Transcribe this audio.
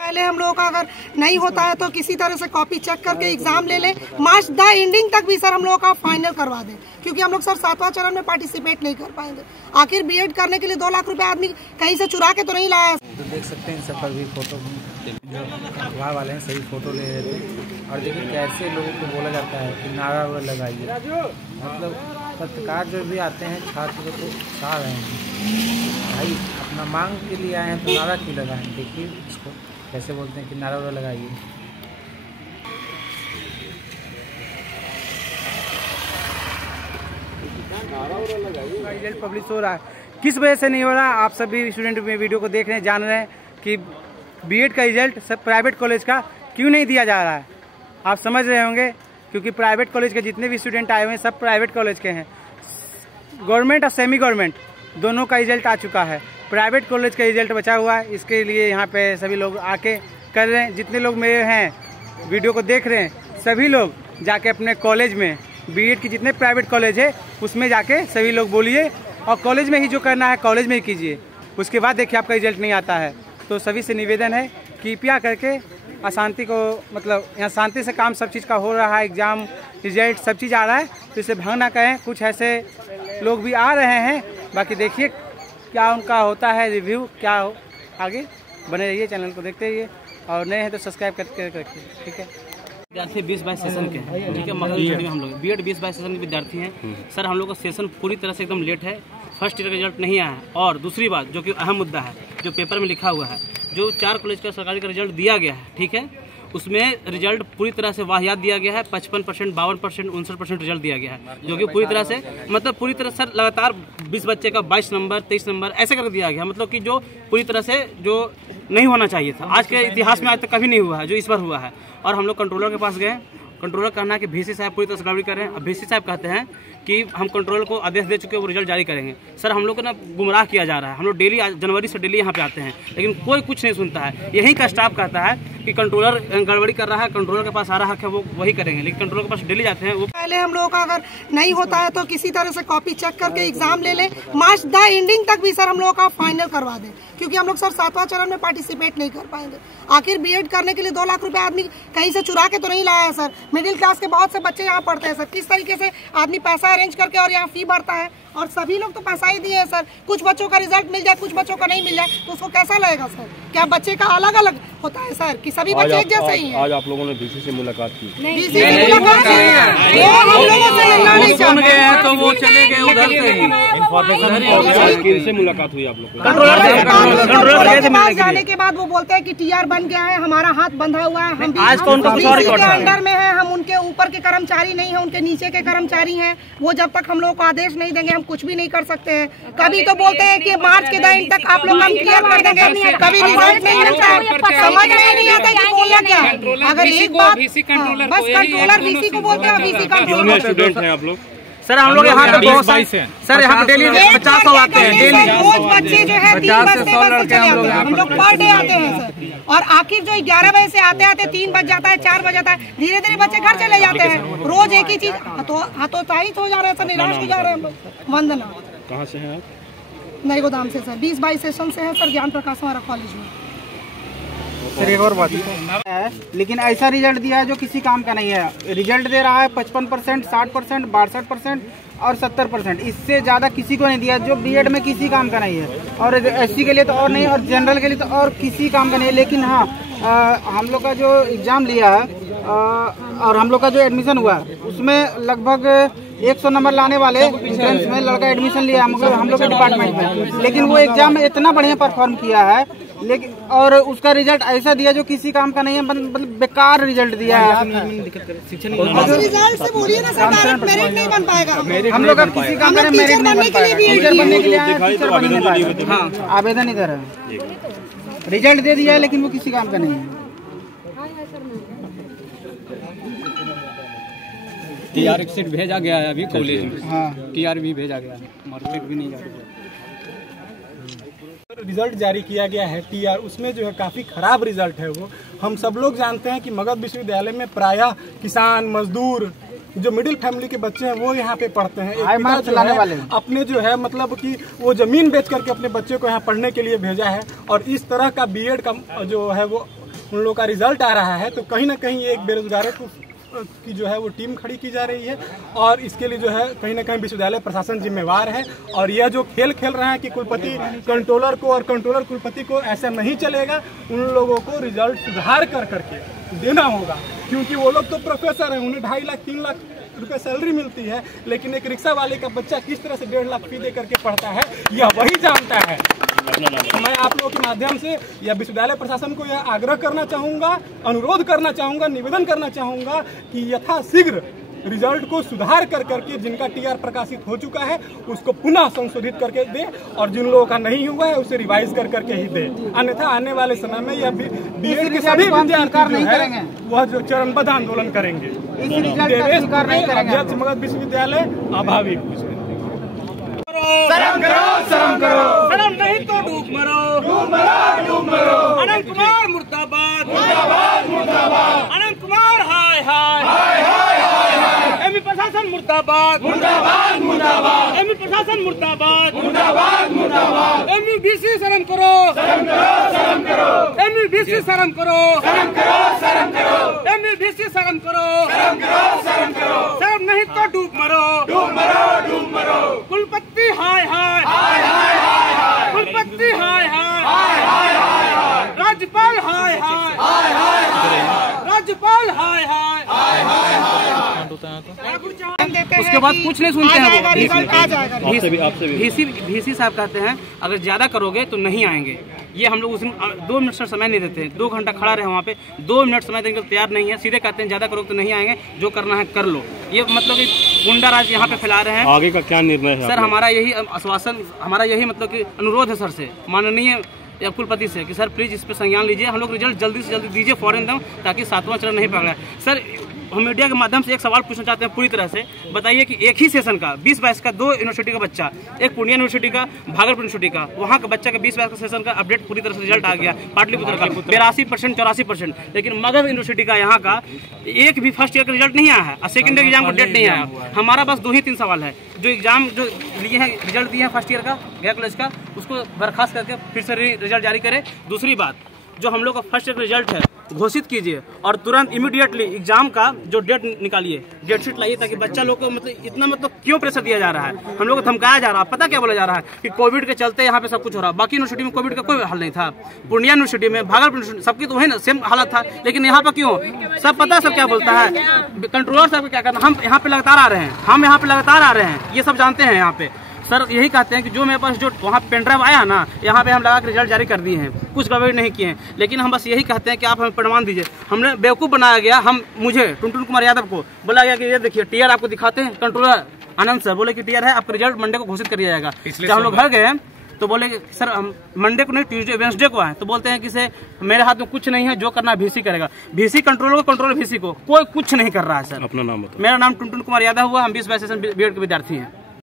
पहले हम लोगों का अगर नहीं होता है तो किसी तरह से कॉपी चेक करके एग्जाम ले लें, मार्च द एंडिंग तक भी सर हम लोगों का फाइनल करवा दें, क्योंकि हम लोग सर 7वां चरण में पार्टिसिपेट नहीं कर पाएंगे। आखिर बीएड करने के लिए 2 लाख रुपए आदमी कहीं से चुरा के तो नहीं लाया। तो देख सकते हैं इन सब पर भी फोटो जो अखबार वाले हैं सही फोटो ले रहे थे। और देखिए कैसे लोगों को बोला जाता है कि नारा वारा लगाइए, मतलब पत्रकार जो भी आते हैं छात्र को चाह रहे हैं भाई अपना मांग के लिए आए हैं तो नारा क्यों लगाएं। देखिए इसको कैसे बोलते हैं कि नारा वारा लगाइए। रिजल्ट पब्लिश हो रहा है, किस वजह से नहीं हो रहा आप सभी स्टूडेंट में वीडियो को देख रहे हैं, जान रहे हैं कि बीएड का रिजल्ट सब प्राइवेट कॉलेज का क्यों नहीं दिया जा रहा है। आप समझ रहे होंगे क्योंकि प्राइवेट कॉलेज के जितने भी स्टूडेंट आए हुए हैं सब प्राइवेट कॉलेज के हैं। गवर्नमेंट और सेमी गवर्नमेंट दोनों का रिजल्ट आ चुका है, प्राइवेट कॉलेज का रिजल्ट बचा हुआ है। इसके लिए यहाँ पे सभी लोग आके कर रहे हैं। जितने लोग मेरे हैं वीडियो को देख रहे हैं सभी लोग जाके अपने कॉलेज में बीएड की जितने प्राइवेट कॉलेज है उसमें जाके सभी लोग बोलिए और कॉलेज में ही जो करना है कॉलेज में ही कीजिए। उसके बाद देखिए आपका रिजल्ट नहीं आता है तो सभी से निवेदन है कृपया करके अशांति को, मतलब यहाँ शांति से काम सब चीज़ का हो रहा है, एग्ज़ाम रिजल्ट सब चीज़ आ रहा है तो इसे भंग ना करें। कुछ ऐसे लोग भी आ रहे हैं, बाकी देखिए क्या उनका होता है रिव्यू, क्या हो आगे बने रहिए, चैनल को देखते रहिए और नए हैं तो सब्सक्राइब करके रखिए। ठीक है। विद्यार्थी 20-22 सेशन के हैं, ठीक है। मगध में हम लोग बीएड 20-22 सेशन के विद्यार्थी हैं। सर हम लोग का सेशन पूरी तरह से एकदम लेट है, फर्स्ट ईयर का रिजल्ट नहीं आया है। और दूसरी बात जो कि अहम मुद्दा है, जो पेपर में लिखा हुआ है, जो 4 कॉलेज का सरकारी का रिजल्ट दिया गया है, ठीक है, उसमें रिजल्ट पूरी तरह से वाहियात दिया गया है। 55%, 52%, 59% रिजल्ट दिया गया है, जो कि पूरी तरह से मतलब पूरी तरह से लगातार 20 बच्चे का 22 नंबर 23 नंबर ऐसे करके दिया गया, मतलब कि जो पूरी तरह से जो नहीं होना चाहिए था। आज के इतिहास में आज तक कभी नहीं हुआ है जो इस बार हुआ है। और हम लोग कंट्रोलर के पास गए, कंट्रोलर कहना है कि VC साहब पूरी तरह से गड़बड़ी कर रहे हैं। अब VC साहब कहते हैं कि हम कंट्रोलर को आदेश दे चुके हैं, वो रिजल्ट जारी करेंगे। सर हम लोग को ना गुमराह किया जा रहा है। हम लोग डेली जनवरी से डेली यहाँ पे आते हैं लेकिन कोई कुछ नहीं सुनता है। यहीं का स्टाफ कहता है कि कंट्रोलर गड़बड़ी कर रहा है, कंट्रोलर के पास आ रहा है वो वही करेंगे, लेकिन कंट्रोलर के पास डेली जाते हैं। वो पहले हम लोगों का अगर नहीं होता है तो किसी तरह से कॉपी चेक करके एग्जाम ले लें, मार्च द एंडिंग तक भी सर हम लोगों का फाइनल करवा दें, क्योंकि हम लोग सर 7वां चरण में पार्टिसिपेट नहीं कर पाएंगे। आखिर बीएड करने के लिए 2 लाख रुपए आदमी कहीं से चुरा के तो नहीं लाया है सर। मिडिल क्लास के बहुत से बच्चे यहाँ पढ़ते हैं सर। किस तरीके से आदमी पैसा अरेंज करके और यहाँ फी भरता है, और सभी लोग तो पैसा ही दिए हैं सर। कुछ बच्चों का रिजल्ट मिल जाए, कुछ बच्चों का नहीं मिल जाए तो उसको कैसा लगेगा सर? क्या बच्चे का अलग अलग होता है सर कि सभी बच्चे एक जैसे ही हैं? आज आप लोगों ने VC से मुलाकात की? VC से मुलाकात की, वो हम लोगों से मिलना नहीं चाहते तो वो चले गए उधर से ही। किनसे मुलाकात हुई आप लोग को? कंट्रोलर के पास जाने के बाद वो बोलते हैं कि TR बन गया है, हमारा हाथ बंधा हुआ है, हम VC के अंडर में है, हम उनके ऊपर के कर्मचारी नहीं है, उनके नीचे के कर्मचारी हैं। वो जब तक हम लोग को आदेश नहीं देंगे हम कुछ भी नहीं कर सकते हैं। कभी तो बोलते हैं कि मार्च के एंड तक आप लोग हम क्लियर कर देंगे, कभी रिजल्ट नहीं मिलता है, समझ में नहीं आता कि बोलना क्या है। अगर एक बात बस कंट्रोलर VC को बोलते हैं, VC कंट्रोलर स्टूडेंट हैं आप लोग? सर हम लोग यहाँ पे 20-22 हैं सर, यहाँ पे डेली 50 आते हैं डेली। रोज बच्चे जो है 3 बजे से चले आते हैं, हम लोग पर डे आते हैं सर। और आखिर जो 11 बजे से आते आते 3 बज जाता है, 4 बज जाता है, धीरे धीरे बच्चे घर चले जाते हैं। रोज एक ही चीज हतोत्साहित हो जा रहे हैं सर, निराश हो जा रहे हैं हम लोग। वंदना कहाँ से हैं आप? नए गोदाम से सर, 20-22 सेशन से है सर, ज्ञान प्रकाश हमारा कॉलेज में। सर एक और बात है, लेकिन ऐसा रिजल्ट दिया है जो किसी काम का नहीं है। रिजल्ट दे रहा है 55%, 60%, 62% और 70%, इससे ज़्यादा किसी को नहीं दिया जो बीएड में किसी काम का नहीं है। और SC के लिए तो और नहीं, और जनरल के लिए तो और किसी काम का नहीं है। लेकिन हाँ हम लोग का जो एग्ज़ाम लिया है और हम लोग का जो एडमिशन हुआ है उसमें लगभग 100 नंबर लाने वाले एंट्रेंस में लड़का एडमिशन लिया हम लोग के डिपार्टमेंट में, लेकिन वो एग्जाम में इतना बढ़िया परफॉर्म किया है, लेकिन और उसका रिजल्ट ऐसा दिया जो किसी काम का नहीं है, मतलब बेकार रिजल्ट दिया है। रिजल्ट से बोलिए ना सर, डायरेक्ट मेरिट नहीं बन पाएगा। हम लोग अब किसी काम का मेरिट नहीं बन पाएगा। टीचर बनने के लिए टीचर बन नहीं पाएगा। हाँ आवेदन इधर है, रिजल्ट दे दिया है लेकिन वो किसी काम का नहीं है। TR सीट भेजा गया है अभी कॉलेज में। हाँ TR भी भेजा गया है, मार्केट भी नहीं जा रही है। रिजल्ट जारी किया गया है TR, उसमें जो है काफ़ी खराब रिजल्ट है। वो हम सब लोग जानते हैं कि मगध विश्वविद्यालय में प्रायः किसान मजदूर जो मिडिल फैमिली के बच्चे हैं वो यहाँ पे पढ़ते हैं। एक पिता जो है अपने जो है मतलब कि वो जमीन बेच करके अपने बच्चे को यहाँ पढ़ने के लिए भेजा है, और इस तरह का बीएड का जो है वो उन लोगों का रिजल्ट आ रहा है, तो कहीं ना कहीं एक बेरोजगारों को की जो है वो टीम खड़ी की जा रही है और इसके लिए जो है कहीं ना कहीं विश्वविद्यालय प्रशासन जिम्मेवार है। और यह जो खेल खेल रहे हैं कि कुलपति कंट्रोलर को और कंट्रोलर कुलपति को, ऐसा नहीं चलेगा। उन लोगों को रिजल्ट सुधार कर करके देना होगा, क्योंकि वो लोग तो प्रोफेसर हैं, उन्हें 2.5 लाख 3 लाख रुपए सैलरी मिलती है, लेकिन एक रिक्शा वाले का बच्चा किस तरह से 1.5 लाख फी दे करके पढ़ता है यह वही जानता है। तो मैं आप लोगों के माध्यम से या विश्वविद्यालय प्रशासन को यह आग्रह करना चाहूँगा, अनुरोध करना चाहूँगा, निवेदन करना चाहूँगा कि यथाशीघ्र रिजल्ट को सुधार कर करके जिनका टीआर प्रकाशित हो चुका है उसको पुनः संशोधित करके दे और जिन लोगों का नहीं हुआ है उसे रिवाइज कर करके ही दे। अन्यथा आने वाले समय में यह बीएड के सभी विद्यार्थी जो है वह जो चरणबद्ध आंदोलन करेंगे। अध्यक्ष मगध विश्वविद्यालय अभाविक शर्म करो, शर्म करो, शर्म नहीं तो डूब मरो, डूब मरो, डूब मरो। अनंत कुमार मुर्दाबाद, मुर्दाबाद, मुर्दाबाद। अनंत कुमार हाय हाय, हाय हाय हाय हाय। एमपी प्रशासन मुर्दाबाद, मुर्दाबाद, मुर्दाबाद। एमपी प्रशासन मुर्दाबाद, मुर्दाबाद, मुर्दाबाद। एमयूबीसी शर्म करो, शर्म करो, शर्म करो। एमयूबीसी शर्म करो, शर्म करो, शर्म करो। एमयूबीसी शर्म करो, शर्म करो, शर्म करो। शर्म नहीं तो डूब मरो, डूब मरो, डूब मरो। कुलपति हाय हाय, हाय हाय हाय हाय। कुलपति हाय हाय, हाय हाय हाय हाय। राज्यपाल हाय हाय, हाय हाय हाय हाय। राज्यपाल हाय हाय, हाय हाय हाय हाय। उसके बाद कुछ नहीं सुनते हैं वो। VC साहब कहते हैं अगर ज्यादा करोगे तो नहीं आएंगे। ये हम लोग उसमें 2 मिनट से समय नहीं देते, 2 घंटा खड़ा रहे वहाँ पे, 2 मिनट समय देने को तैयार नहीं है। सीधे कहते हैं ज्यादा करोगे तो नहीं आएंगे, जो करना है कर लो। ये मतलब कि गुंडा राज यहाँ पे फैला रहे हैं। आगे का क्या निर्णय है सर? हमारा यही आश्वासन, हमारा यही मतलब कि अनुरोध है सर से, माननीय कुलपति से, कि सर प्लीज इस पर संज्ञान लीजिए, हम लोग रिजल्ट जल्दी से जल्दी दीजिए फौरन दम, ताकि 7वां चरण नहीं पकड़ा। सर हम मीडिया के माध्यम से एक सवाल पूछना चाहते हैं पूरी तरह से, बताइए कि एक ही सेशन का 20-22 का 2 यूनिवर्सिटी का बच्चा, एक पूर्णिया यूनिवर्सिटी का, भागलपुर यूनिवर्सिटी का, वहाँ का बच्चा का 20-22 का सेशन का अपडेट पूरी तरह से रिजल्ट आ गया। पाटलिपुत्र का 82%, 84%, लेकिन मगध यूनिवर्सिटी का यहाँ का एक भी फर्स्ट ईयर का रिजल्ट नहीं आया है और सेकेंड ईयर एग्जाम का डेट नहीं आया। हमारा बस 2 ही 3 सवाल है, जो एग्जाम जो लिए हैं, रिजल्ट दिए हैं फर्स्ट ईयर का गया कॉलेज का, उसको बर्खास्त करके फिर से रिजल्ट जारी करे। दूसरी बात, जो हम लोग का फर्स्ट ईयर का रिजल्ट है घोषित कीजिए और तुरंत इमीडिएटली एग्जाम का जो डेट निकालिए, डेट शीट लाइए, ताकि बच्चा लोग को मतलब इतना मतलब क्यों प्रेशर दिया जा रहा है, हम लोग को धमकाया जा रहा है। पता क्या बोला जा रहा है कि कोविड के चलते यहाँ पे सब कुछ हो रहा है। बाकी यूनिवर्सिटी में कोविड का कोई हल नहीं था, पूर्णिया यूनिवर्सिटी में, भागलपुर यूनिवर्सिटी, सबकी तो वही ना सेम हालत था, लेकिन यहाँ पर क्यों? सब पता है सब क्या बोलता है, कंट्रोलर साहब क्या करना। हम यहाँ पे लगातार आ रहे हैं, हम यहाँ पे लगातार आ रहे हैं, ये सब जानते हैं यहाँ पे। सर यही कहते हैं कि जो मेरे पास जो वहाँ पेन ड्राइव आया ना, यहाँ पे हम लगा के रिजल्ट जारी कर दिए हैं, कुछ गड़बड़ी नहीं किए हैं। लेकिन हम बस यही कहते हैं कि आप हमें प्रमाण दीजिए। हमने बेवकूफ़ बनाया गया, मुझे टुनटुन कुमार यादव को बोला गया कि ये देखिए टीआर आपको दिखाते हैं। कंट्रोलर आनंद सर बोले कि टीआर है, आपका रिजल्ट मंडे को घोषित कर दिया जाएगा। जब हम लोग घर गए तो बोले कि सर मंडे को नहीं, ट्यूसडे वेडनेसडे को आए, तो बोलते हैं कि से मेरे हाथ में कुछ नहीं है, जो करना VC करेगा। VC कंट्रोलर को, कंट्रोलर VC को, कोई कुछ नहीं कर रहा है सर। अपना नाम बताओ। मेरा नाम टुनटुन कुमार यादव हुआ, हम 20-22 सेशन बीएड के विद्यार्थी हैं।